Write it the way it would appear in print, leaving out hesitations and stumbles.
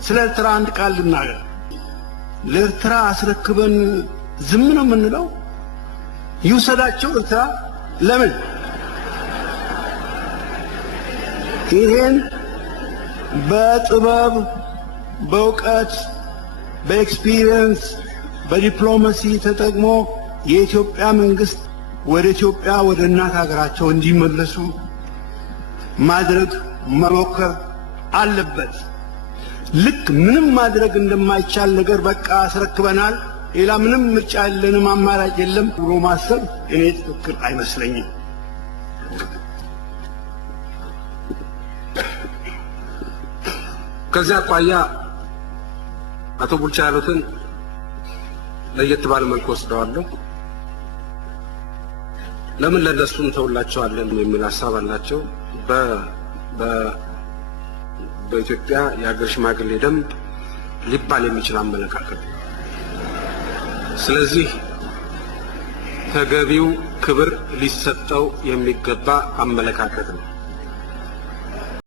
ስለ ኤርትራ አንድ ቃል ልናገር። ለኤርትራ አስረክበን ዝም ነው የምንለው? ይውሰዳቸው ኤርትራ ለምን? ይሄን በጥበብ በእውቀት በኤክስፒሪየንስ በዲፕሎማሲ ተጠቅሞ የኢትዮጵያ መንግስት ወደ ኢትዮጵያ ወደ እናት ሀገራቸው እንዲመለሱ ማድረግ መሞከር አለበት። ልክ ምንም ማድረግ እንደማይቻል ነገር በቃ አስረክበናል፣ ሌላ ምንም ምርጫ የለንም፣ አማራጭ የለም ብሎ ማሰብ እኔ ትክክል አይመስለኝም። ከዚያ አኳያ አቶ ቡልቻ ያሉትን ለየት ባለ መልኩ ወስደዋለሁ። ለምን ለነሱም ተውላቸዋለን የሚል ሐሳብ አላቸው። በኢትዮጵያ የሀገር ሽማግሌ ደንብ ሊባል የሚችል አመለካከት። ስለዚህ ተገቢው ክብር ሊሰጠው የሚገባ አመለካከት ነው።